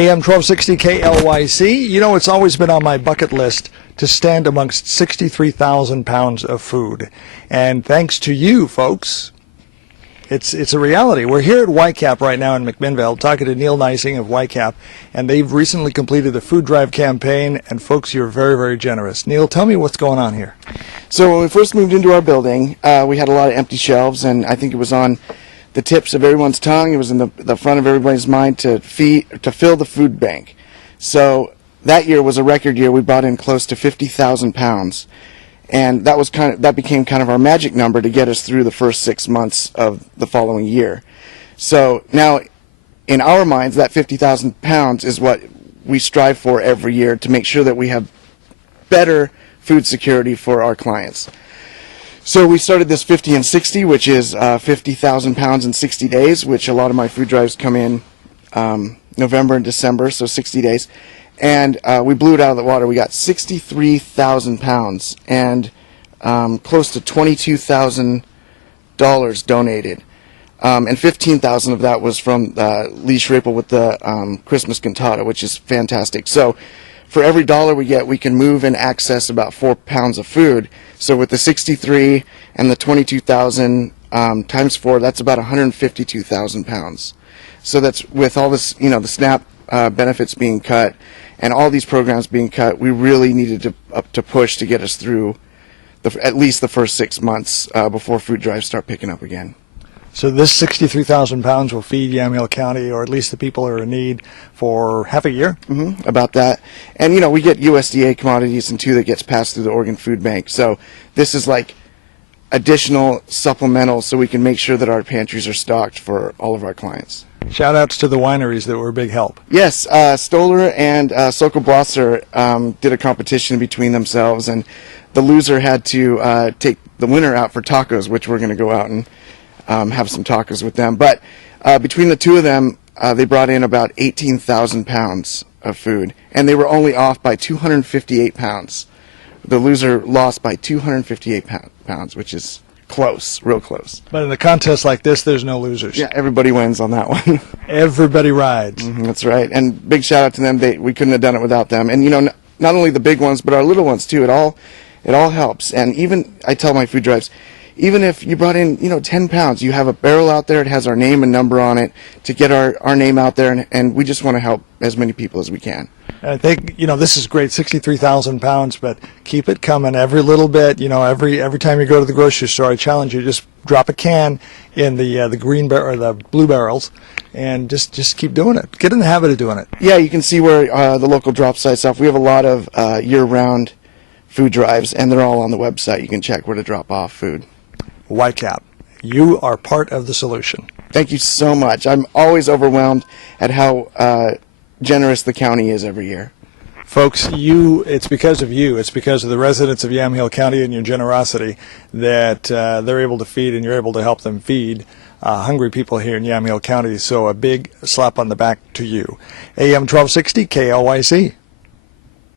AM 1260 KLYC. You know, it's always been on my bucket list to stand amongst 63,000 pounds of food. And thanks to you folks, it's a reality. We're here at YCAP right now in McMinnville talking to Neil Neising of YCAP, and they've recently completed the food drive campaign, and folks, you're very, very generous. Neil, tell me what's going on here. So when we first moved into our building, we had a lot of empty shelves, and I think it was on the tips of everyone's tongue. It was in the front of everybody's mind to fill the food bank. So that year was a record year. We brought in close to 50,000 pounds, and that became kind of our magic number to get us through the first 6 months of the following year. So now, in our minds, that 50,000 pounds is what we strive for every year to make sure that we have better food security for our clients. So we started this 50 and 60, which is 50,000 pounds in 60 days, which a lot of my food drives come in November and December, so 60 days. And we blew it out of the water. We got 63,000 pounds and close to $22,000 donated. And 15,000 of that was from Lee Schrapel with the Christmas cantata, which is fantastic. So for every dollar we get, we can move and access about 4 pounds of food. So with the 63 and the 22,000 times 4, that's about 152,000 pounds. So that's with all this, the SNAP benefits being cut and all these programs being cut, we really needed to push to get us through at least the first 6 months before food drives start picking up again. So this 63,000 pounds will feed Yamhill County, or at least the people who are in need, for half a year? Mm-hmm, about that. And, we get USDA commodities, and that gets passed through the Oregon Food Bank. So this is like additional supplemental so we can make sure that our pantries are stocked for all of our clients. Shout outs to the wineries that were a big help. Yes, Stoller and Sokol Blosser did a competition between themselves, and the loser had to take the winner out for tacos, which we're going to go out and have some tacos with them. But between the two of them, they brought in about 18,000 pounds of food, and they were only off by 258 pounds. The loser lost by 258 pounds, which is close, real close. But in a contest like this, there's no losers. Yeah, everybody wins on that one. Everybody rides. Mm-hmm, that's right. And big shout out to them. We couldn't have done it without them. And not only the big ones, but our little ones too. It all helps. And even I tell my food drives, even if you brought in 10 pounds, you have a barrel out there. It has our name and number on it to get our name out there, and we just want to help as many people as we can. I think this is great, 63,000 pounds, but keep it coming every little bit. Every time you go to the grocery store, I challenge you, just drop a can in the green or the blue barrels, and just keep doing it. Get in the habit of doing it. Yeah, you can see where the local drop sites are. We have a lot of year-round food drives, and they're all on the website. You can check where to drop off food. YCAP, you are part of the solution. Thank you so much. I'm always overwhelmed at how generous the county is every year. Folks, it's because of you. It's because of the residents of Yamhill County and your generosity that they're able to feed, and you're able to help them feed hungry people here in Yamhill County. So a big slap on the back to you. AM 1260 KLYC.